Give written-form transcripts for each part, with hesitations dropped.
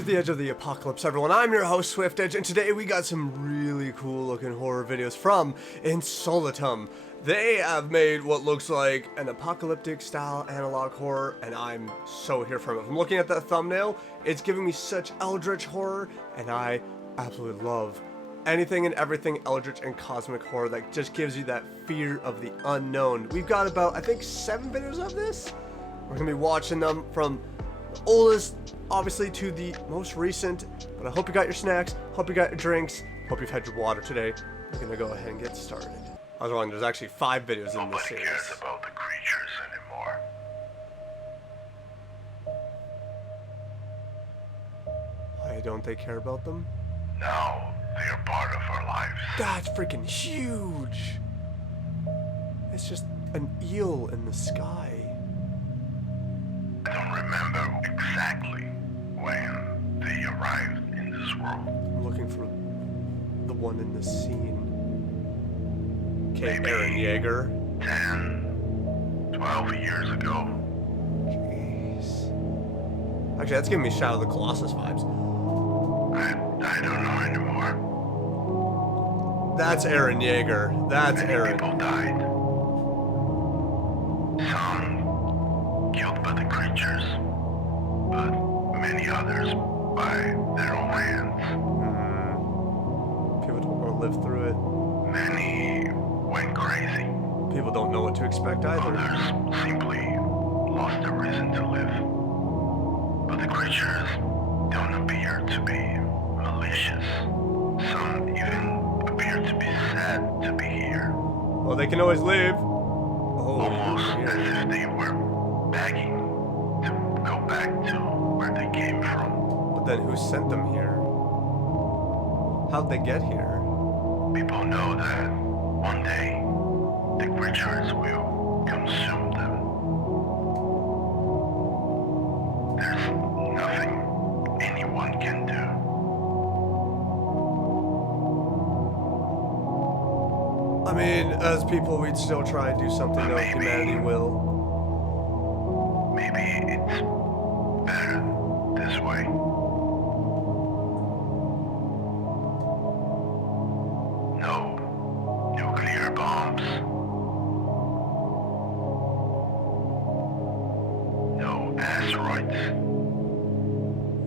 to the Edge of the Apocalypse, everyone. I'm your host, Swift Edge, and today we got some really cool looking horror videos from Insolitum. They have made what looks like an apocalyptic style analog horror, and I'm so here for it. From looking at that thumbnail, it's giving me such eldritch horror, and I absolutely love anything and everything eldritch and cosmic horror that just gives you that fear of the unknown. We've got about, I think, 7 videos of this. We're gonna be watching them from the oldest, obviously, to the most recent. But I hope you got your snacks, hope you got your drinks, hope you've had your water today. We're gonna go ahead and get started. I was wrong, there's actually 5 videos in this series. Nobody cares about the creatures anymore. Why don't they care about them? Now they are part of our lives. That's freaking huge! It's just an eel in the sky. I don't remember exactly when they arrived in this world. I'm looking for the one in the scene. Okay, Maybe Aaron Yeager. 10, 12 years ago. Jeez. Actually, that's giving me Shadow of the Colossus vibes. I don't know anymore. That's Aaron Yeager. That's Many Aaron. people died. Some killed by the creatures, but many others by their own hands. People don't want to live through it. Many went crazy. People don't know what to expect either. Others simply lost the reason to live. But the creatures don't appear to be malicious. Some even appear to be sad to be here. Well, they can always leave. Oh, Almost yeah. as if they were begging to go back to where they came from. But then who sent them here? How'd they get here? People know that one day the creatures will consume them. There's nothing anyone can do. I mean, as people, we'd still try and do something, though. Maybe. Humanity will. Maybe it's better this way. No nuclear bombs. No asteroids.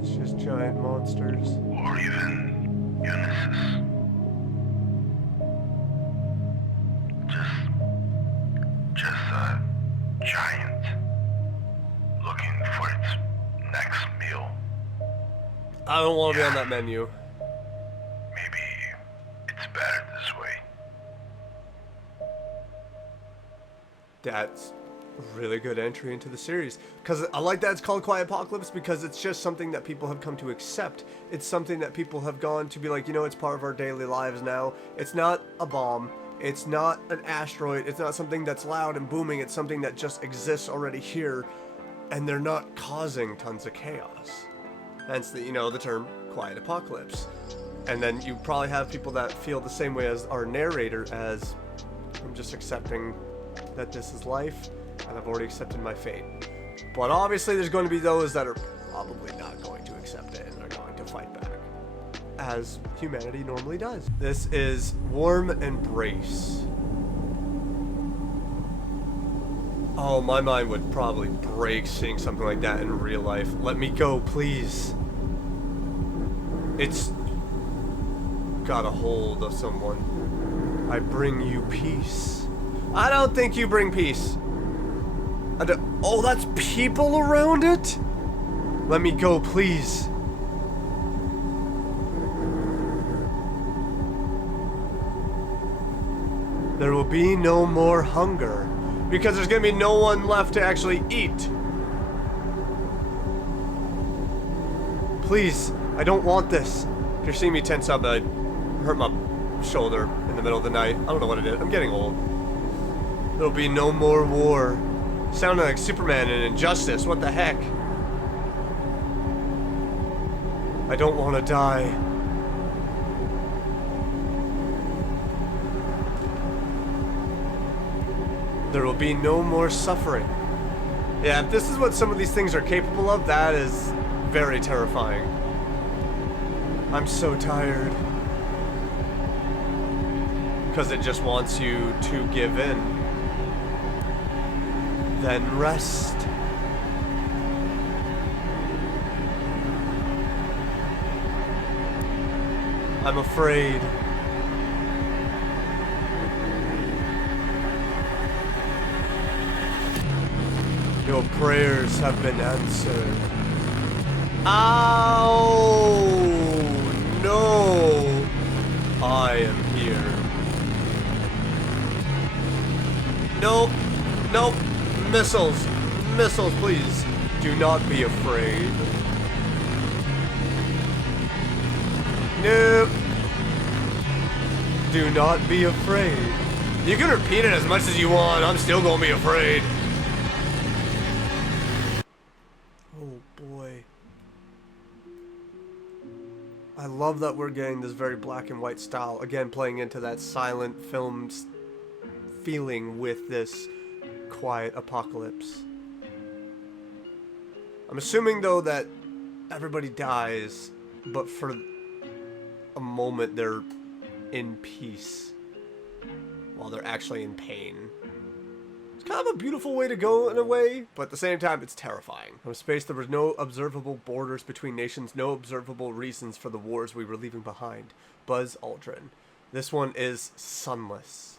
It's just giant monsters. Or even illnesses. Just a giant looking for its next meal. I don't want to be on that menu. Maybe it's better this way. That's a really good entry into the series. Because I like that it's called Quiet Apocalypse, because it's just something that people have come to accept. It's something that people have gone to be like, you know, it's part of our daily lives now. It's not a bomb. It's not an asteroid. It's not something that's loud and booming. It's something that just exists already here. And they're not causing tons of chaos. Hence the, you know, the term Quiet Apocalypse. And then you probably have people that feel the same way as our narrator, as I'm just accepting that this is life and I've already accepted my fate. But obviously there's going to be those that are probably not going to accept it and are going to fight back, as humanity normally does. This is Warm Embrace. Oh, my mind would probably break seeing something like that in real life. Let me go, please. It's got a hold of someone. I bring you peace. I don't think you bring peace. Oh, that's people around it? Let me go, please. There will be no more hunger, because there's gonna be no one left to actually eat. Please, I don't want this. If you're seeing me tense up, I hurt my shoulder in the middle of the night. I don't know what it is. I'm getting old. There'll be no more war. Sounding like Superman in Injustice. What the heck? I don't want to die. There will be no more suffering. Yeah, if this is what some of these things are capable of, that is very terrifying. I'm so tired. Because it just wants you to give in. Then rest. I'm afraid. Your prayers have been answered. Ow! No! I am here. Nope. Nope. Missiles. Missiles, please. Do not be afraid. Nope. Do not be afraid. You can repeat it as much as you want. I'm still gonna be afraid. Oh boy. I love that we're getting this very black and white style. Again, playing into that silent film feeling with this quiet apocalypse. I'm assuming though that everybody dies, but for a moment they're in peace while they're actually in pain. It's kind of a beautiful way to go in a way, but at the same time it's terrifying. From space there was no observable borders between nations, no observable reasons for the wars we were leaving behind. Buzz Aldrin. This one is sunless.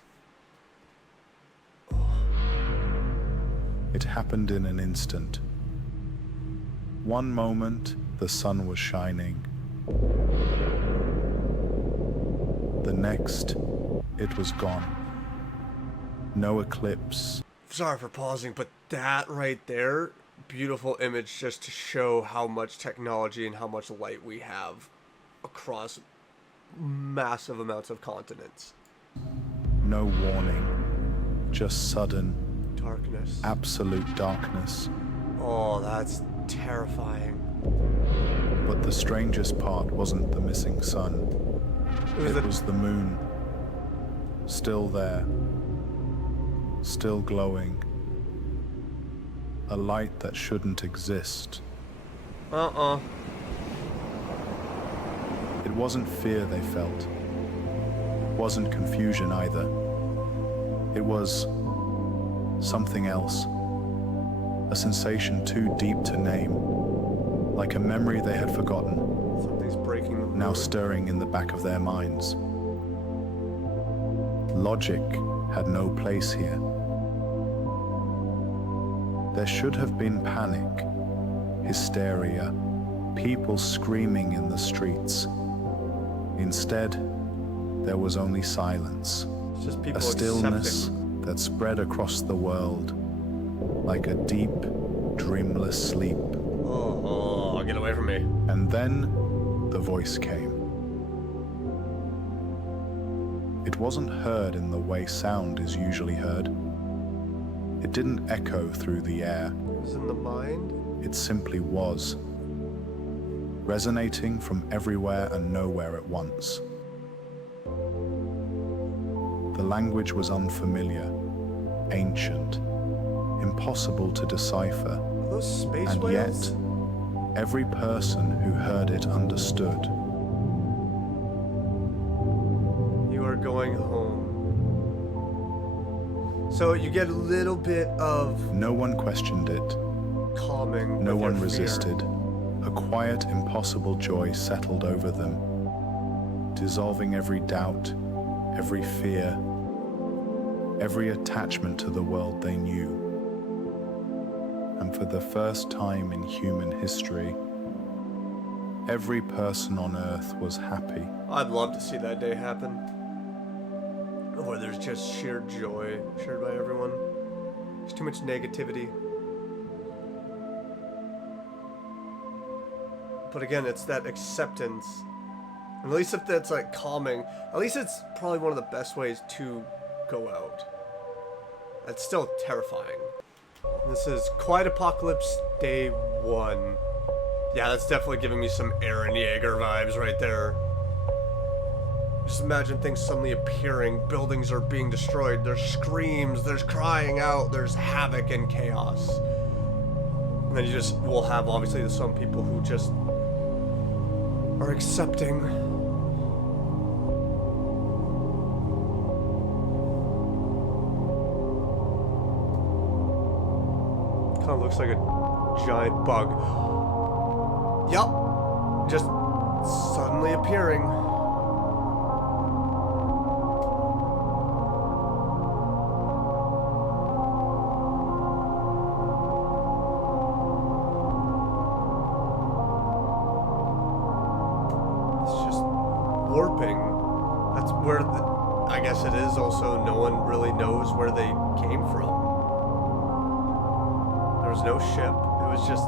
It happened in an instant. One moment, the sun was shining. The next, it was gone. No eclipse. Sorry for pausing, but that right there, beautiful image just to show how much technology and how much light we have across massive amounts of continents. No warning, just sudden, Darkness. absolute darkness. Oh, that's terrifying. But the strangest part wasn't the missing sun. It was the moon. Still there. Still glowing. A light that shouldn't exist. It wasn't fear they felt. It wasn't confusion either. It was something else. A sensation too deep to name. Like a memory they had forgotten. Something's breaking the moon. Now stirring in the back of their minds. Logic had no place here. There should have been panic, hysteria, people screaming in the streets. Instead, there was only silence. It's just people A stillness accepting. that spread across the world like a deep, dreamless sleep. Oh, get away from me. And then the voice came. It wasn't heard in the way sound is usually heard. It didn't echo through the air. It was in the mind? It simply was, resonating from everywhere and nowhere at once. The language was unfamiliar, ancient, impossible to decipher, Are those space and whales? yet every person who heard it understood. You are going home. So you get a little bit of No one questioned it. calming. No with your one fear. resisted. A quiet, impossible joy settled over them, dissolving every doubt, every fear, every attachment to the world they knew. And for the first time in human history, every person on Earth was happy. I'd love to see that day happen. Where there's just sheer joy shared by everyone. There's too much negativity. But again, it's that acceptance. And at least if that's like calming, at least it's probably one of the best ways to go out. It's still terrifying. This is Quiet Apocalypse Day 1. Yeah, that's definitely giving me some Eren Yeager vibes right there. Just imagine things suddenly appearing, buildings are being destroyed, there's screams, there's crying out, there's havoc and chaos. And then you just will have obviously some people who just are accepting. Kind of looks like a giant bug. Yup. Just suddenly appearing. Warping. That's where I guess it is also no one really knows where they came from. There was no ship. It was just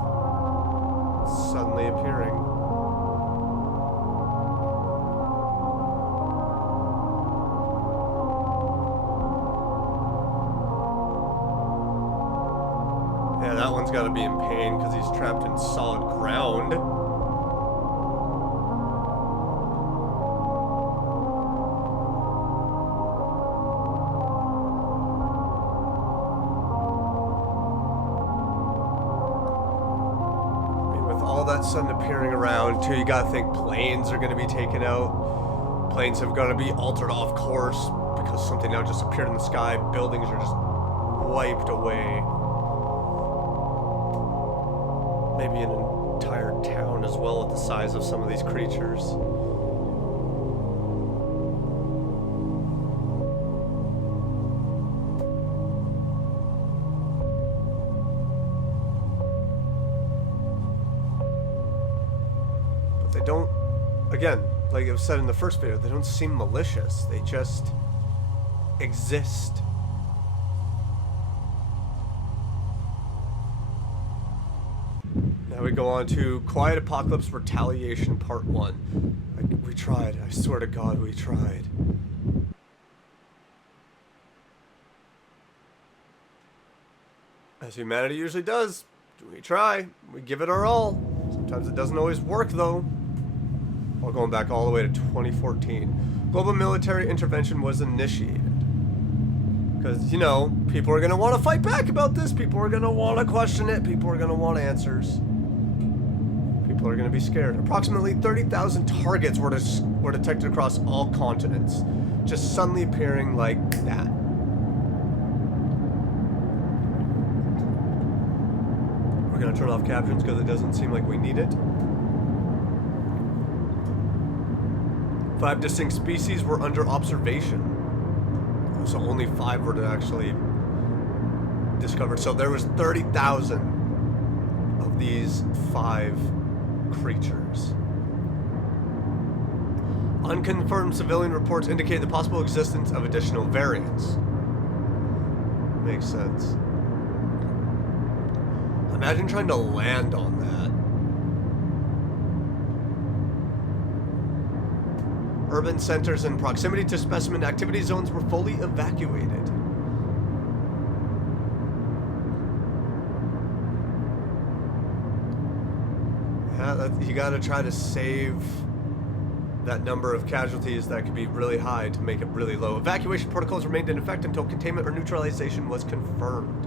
suddenly appearing. Yeah, that one's got to be in pain because he's trapped in solid ground. Sudden appearing around too, you gotta think planes are gonna be taken out. Planes have gotta be altered off course because something now just appeared in the sky. Buildings are just wiped away. Maybe an entire town as well at the size of some of these creatures. Don't, again, like it was said in the first video, they don't seem malicious. They just exist. Now we go on to Quiet Apocalypse Retaliation Part 1. We tried. I swear to God, we tried. As humanity usually does, we try. We give it our all. Sometimes it doesn't always work, though. While going back all the way to 2014. Global military intervention was initiated. Because, you know, people are going to want to fight back about this. People are going to want to question it. People are going to want answers. People are going to be scared. Approximately 30,000 targets were detected across all continents. Just suddenly appearing like that. We're going to turn off captions because it doesn't seem like we need it. 5 distinct species were under observation. So only 5 were actually discovered. So there was 30,000 of these 5 creatures. Unconfirmed civilian reports indicate the possible existence of additional variants. Makes sense. Imagine trying to land on that. Urban centers in proximity to specimen activity zones were fully evacuated. Yeah, you gotta try to save that number of casualties that could be really high to make it really low. Evacuation protocols remained in effect until containment or neutralization was confirmed.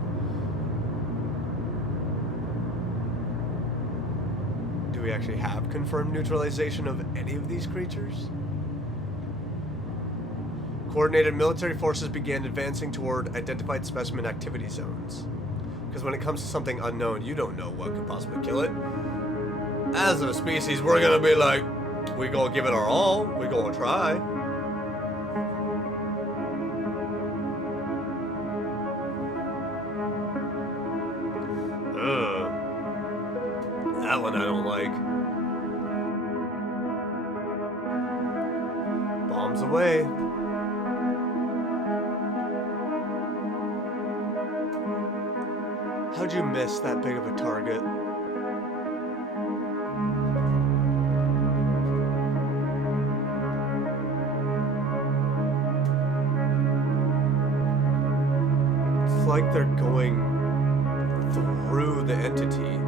Do we actually have confirmed neutralization of any of these creatures? Coordinated military forces began advancing toward identified specimen activity zones. Because when it comes to something unknown, you don't know what could possibly kill it. As a species, we're gonna be like, we gonna give it our all, we gonna try. That one I don't like. Bombs away. How'd you miss that big of a target? It's like they're going through the entity.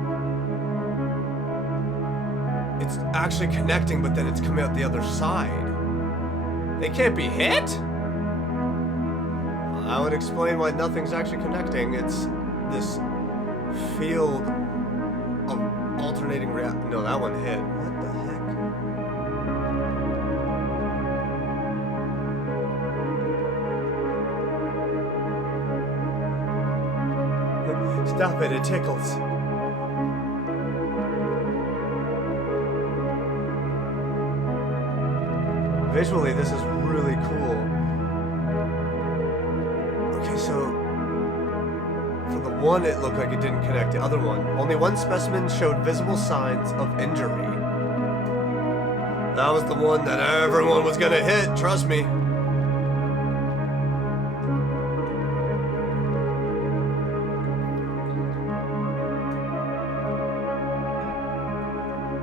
It's actually connecting, but then it's coming out the other side. They can't be hit? Well, that would explain why nothing's actually connecting. It's this field of alternating reality. No, that one hit. What the heck? Stop it, it tickles. Visually, this is really cool. Okay, so for the one, it looked like it didn't connect. The other one, only one specimen showed visible signs of injury. That was the one that everyone was gonna hit, trust me.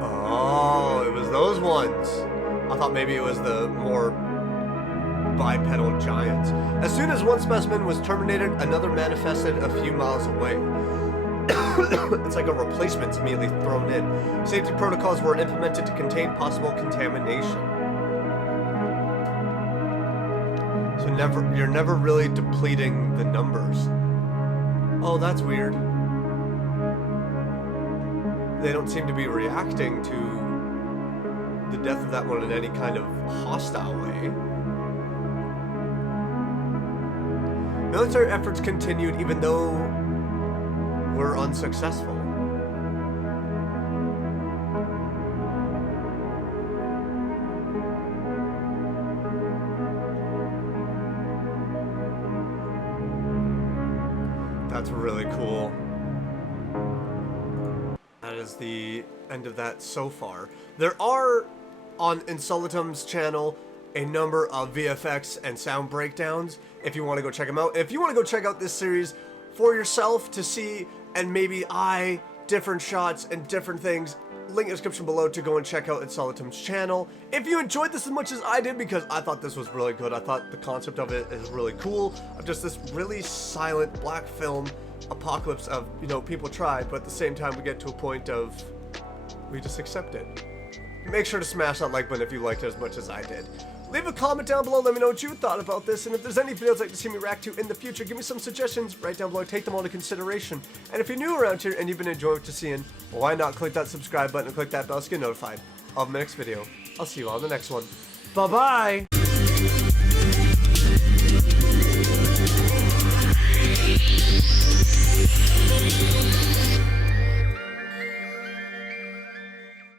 Oh, it was those ones. I thought maybe it was the more bipedal giants. As soon as one specimen was terminated, another manifested a few miles away. It's like a replacement's immediately thrown in. Safety protocols were implemented to contain possible contamination. So you're never really depleting the numbers. Oh, that's weird. They don't seem to be reacting to the death of that one in any kind of hostile way. Military efforts continued even though we're unsuccessful. That's really cool. That is the end of that so far. There are, on Insolitum's channel, a number of VFX and sound breakdowns if you want to go check them out. If you want to go check out this series for yourself to see and maybe different shots and different things, link in the description below to go and check out Insolitum's channel. If you enjoyed this as much as I did, because I thought this was really good, I thought the concept of it is really cool, of just this really silent black film apocalypse of, you know, people tried, but at the same time we get to a point of we just accept it. Make sure to smash that like button if you liked it as much as I did. Leave a comment down below, let me know what you thought about this, and if there's any videos you'd like to see me react to in the future, give me some suggestions right down below, take them all into consideration. And if you're new around here and you've been enjoying what you're seeing, well, why not click that subscribe button and click that bell to get notified of my next video. I'll see you all in the next one. Bye-bye!